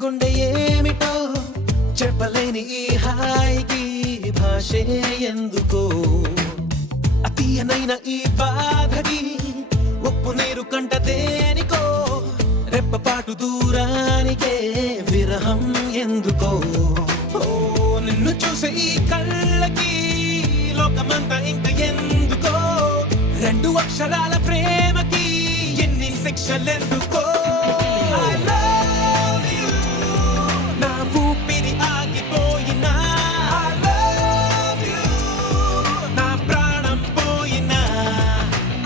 గుండె ఏమిటో చెప్పలేని ఈ హాయికి భాషే ఎందుకో అతీయనైన ఈ బాధకి ఉప్పు నీరు కంట దేనికో రెప్పపాటు దూరానికే విరహం ఎందుకో ఓ నిన్ను చూసే ఈ కళ్ళకి లోకమంతా ఇంక ఎందుకో రెండు అక్షరాల ప్రేమకి ఎన్ని శిక్షలెందుకో I love you నా ఊపిరి ఆగిపోయినా I love you నా ప్రాణం పోయినా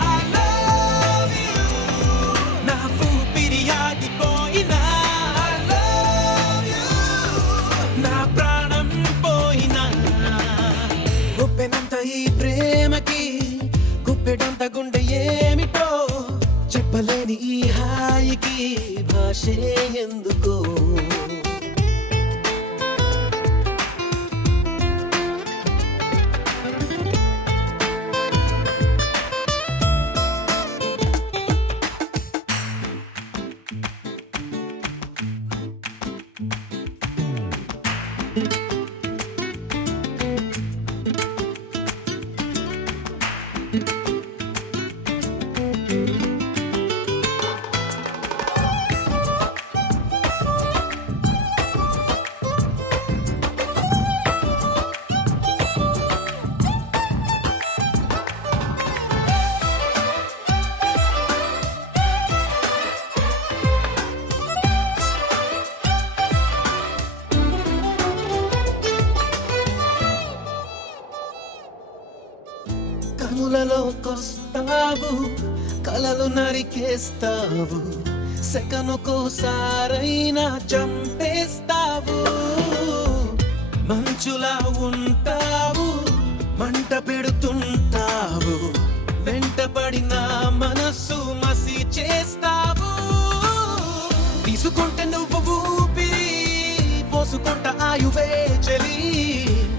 I love you నా ఊపిరి ఆగిపోయినా I love you నా ప్రాణం పోయినా గుప్పెనంత ఈ ప్రేమకి గుప్పెడంత గుండె ఏమిటో చెప్పలేని ఈ హాయికి భాషే ఎందుకో కనులలోకొస్తావు కలలు నరికేస్తావు సెకనుకోసారైనా చంపేస్తావు మంచులా ఉంటావు మంట పెడుతుంటావు వెంటపడిన మనస్సు మసి చేస్తావు తీసుకుంటే నువ్వు ఊపిరి పోసుకుంట ఆయువే చలి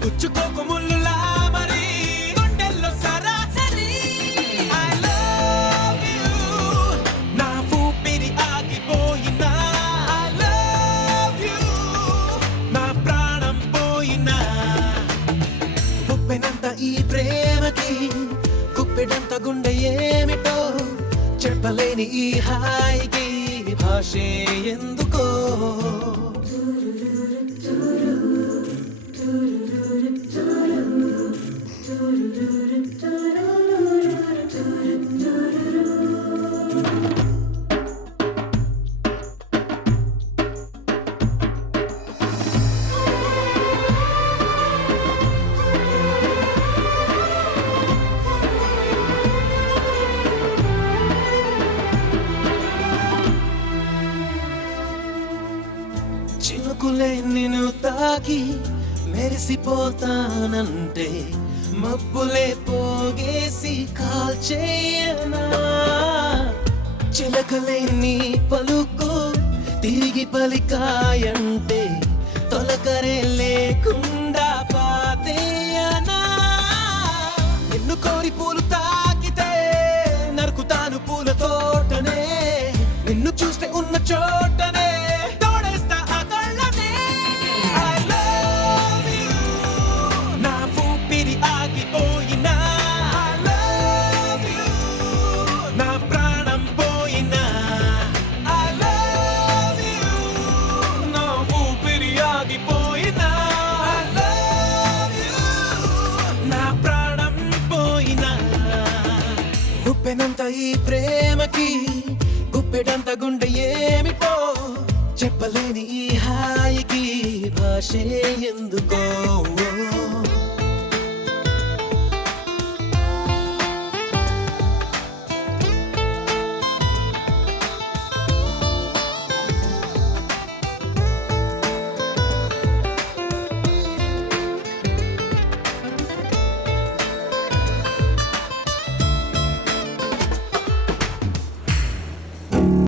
గుచ్చుకోకు ముళ్ళులా మరి గుండెల్లో సరాసరి I love you నా ఊపిరి ఆగిపోయినా I love you నా ప్రాణం పోయినా గుప్పెనంత ఈ ప్రేమకి గుప్పెడంత గుండె ఏమిటో చెప్పలేని ఈ హాయికి భాషే ఎందుకో చినుకులే నిన్ను తాకి మెరిసిపోతానంటే మబ్బులే పోగేసి కాల్చేయనా చిలకలే నీ పలుకు తిరిగి పలికాయంటే తొలకరే లేకుండా పాతేయనా నిన్ను కోరి పూలు తాకితే నరుకుతాను పూల తోటనే నిన్ను చూస్తే ఉన్న చోటనే గుప్పెనంత ఈ ప్రేమకి గుప్పెడంత గుండె ఏమిటో చెప్పలేని ఈ హాయికి భాషే ఎందుకో